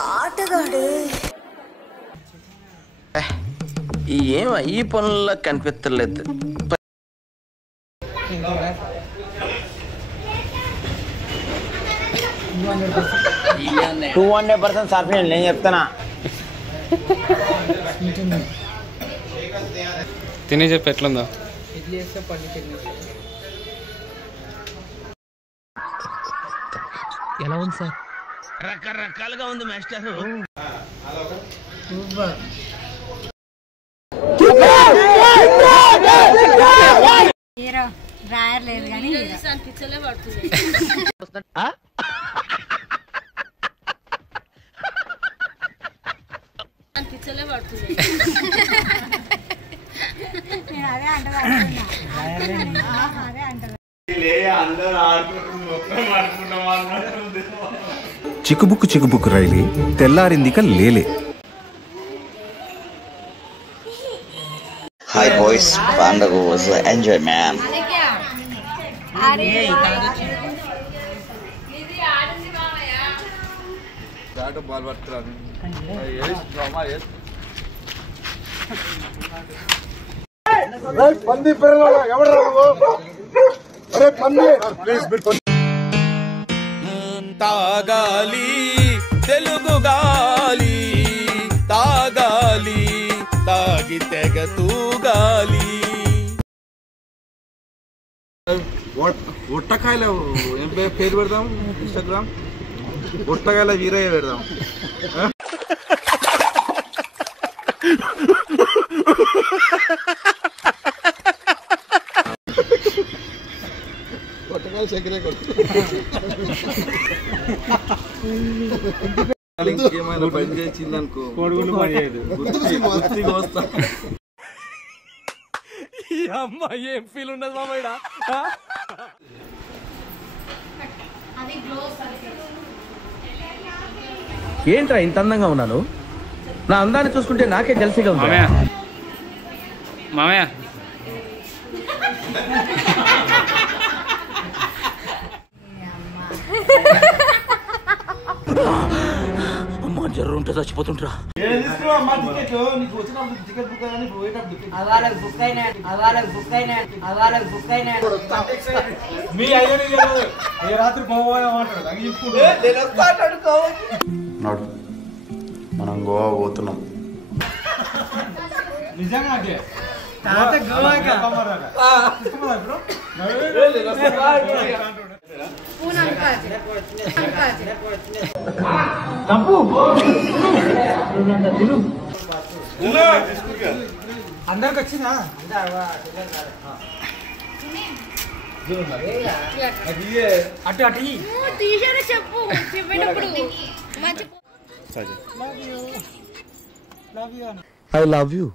ఆటగాడే ఏం ఈ పనుల్లో కనిపించలేదు. 200% సర్ఫింగ్ నేను చెప్తానా. తిని చెప్పి ఎట్లుందో. ఎలా ఉంది సార్? రకరకాలుగా ఉంది మాస్టర్. హీరో డ్రాయర్ లేదు కానీ పిచ్చలే పడుతుంది. పిచ్చలే పడుతుంది. నేను అదే అంటారు. అదే అంటారు. చిక్కుబుక్కు చిక్కుబుక్కు రైలి తెల్లారిందిక లేలే. Hi boys, పండుగ was enjoy man. తాగాలి తెలుగు గాలి, తాగాలి తాగి తెగ తూగాలి. ఒట్టకాయల ఏం పేరు పెడదాం? ఇన్స్టాగ్రామ్ ఒట్టకాయల వీరయ్య పెడదాం. ఒట్టకాయల చక్కెర ఏమైనా పని చేసింది అనుకో గుర్తిగా వస్తా. ఈ అమ్మాయి ఏం ఫీల్ ఉండదు మామయ్య. ఏంట్రా ఇంత అందంగా ఉన్నాను? నా అందాన్ని చూసుకుంటే నాకే జల్సీగా ఉంది. మామయ్య అమ్మా జర్రు ఉంటే చచ్చిపోతుంటరా. మనం గోవా పోతున్నాం. నిజంగా అందరికి వచ్చిందా? అటు అటు చెప్పు ఐ లవ్ యూ.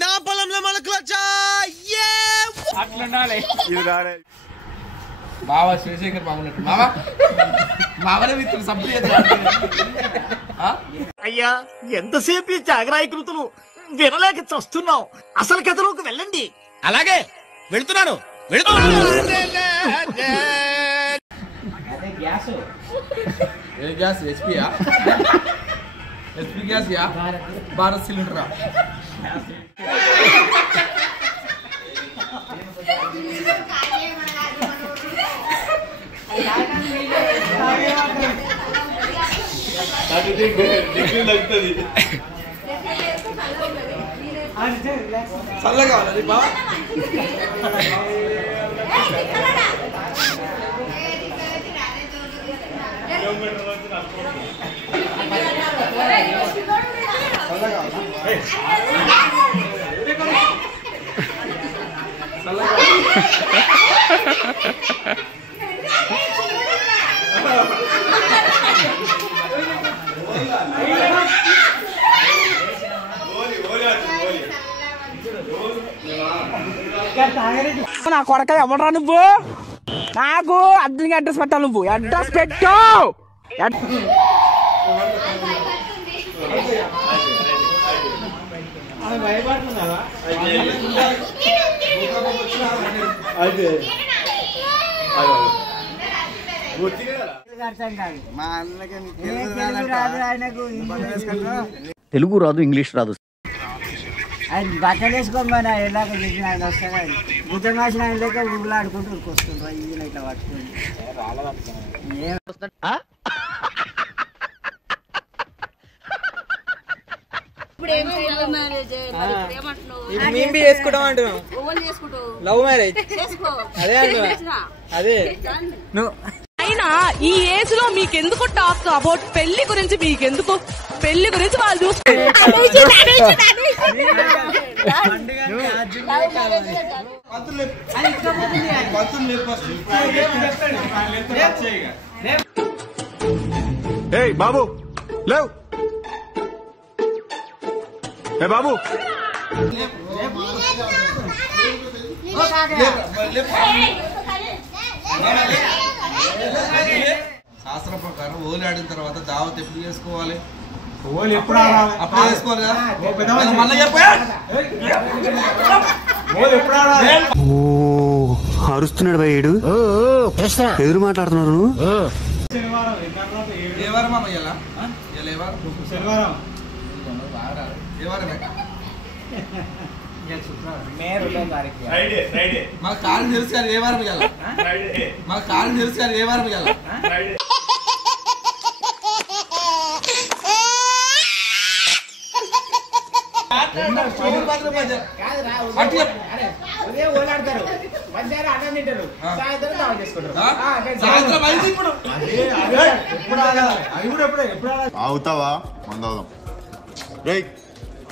నా పొలంలో మనకు అట్లుండాలి. బావా శివశేఖర్ బాగున్నట్టు మావా మావనే మిత్రులు సభ్యులు. అయ్యా ఎంతసేపు ఈ జాగరాయకృతులు వినలేక చస్తున్నావు. అసలు కథలోకి వెళ్ళండి. అలాగే వెళ్తున్నాను. ఏ గ్యాస్? హెచ్పియా? హెచ్పి గ్యాస్ యా? భారత్ సిలిండరా? చల్లగా కావాలి బావా. నా కొడక ఎవడరా నువ్వు? నాకు అర్జున్గా అడ్రస్ పెట్టాలి. నువ్వు అడ్రస్ పెట్టు. భయపడుతున్నావా? తెలుగు రాదు, ఇంగ్లీష్ రాదు. ఆయన బట్టలు వేసుకోమని ఎలాగ చెప్పిన ఆయన వస్తాడు. బుద్ధం కాసిన ఆయన లేక ఊళ్ళాడుకుంటూ ఉరికొస్తుండ్రు ఈయన ఇట్లా పట్టుకుని. లవ్ మ్యారేజ్ అదే అదే నువ్వు అయినా ఈ ఏజ్ లో మీకెందుకు టాక్ అబౌట్ పెళ్లి గురించి, మీకెందుకు పెళ్లి గురించి వాళ్ళు చూస్తారు. బాబు లేవు. బాబు శాస్త్రం ప్రకారం ఓలి ఆడిన తర్వాత దావత్ ఎప్పుడు చేసుకోవాలి? ఓలి ఎప్పుడు అప్పుడు చేసుకోవాలి కదా. మళ్ళీ అరుస్తున్నాడు భయ్యుడు, ఎదురు మాట్లాడుతున్నారు. ఏ వారం అమ్మ ఇలా శనివారం ఏ వారమే మాకు కాలం తెలుసు కానీ ఏ వారం ఇవ్వాలి? మాకు కాలం తెలుసు కానీ ఏ వారం ఇవ్వాలి? అవుతావా? మందవుదాం రే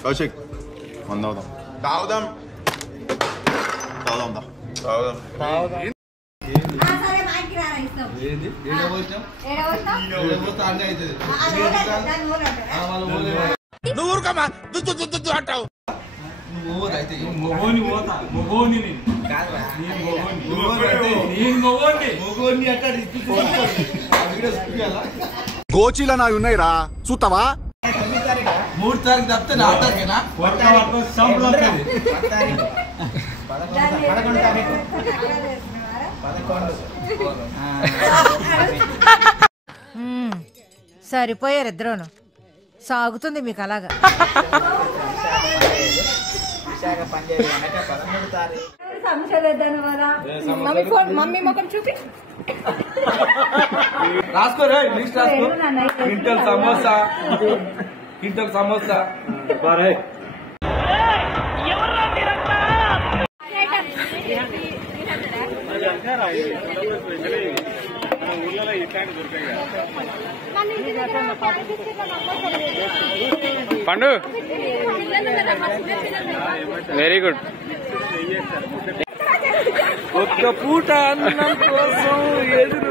కౌశిక్, మందవుదాం. తాగుదాం తాగుదాం తాగుదాం. నువ్వు ఊరుకోమా అంటావు. గోచీలా నావి ఉన్నాయి రా, చూస్తావా? 3 తారీఖు తప్పితే 4 తారీఖేనా? సరిపోయారు ఇద్దరును. సాగుతుంది మీకు అలాగా. మమ్మీ ముఖం చూపి రాసుకో రే, లిస్ట్ రాసుకో. Quintal samosa, quintal samosa. పండు వెరీ గుడ్. ఒక్క పూట అన్నం కోసం ఎదురు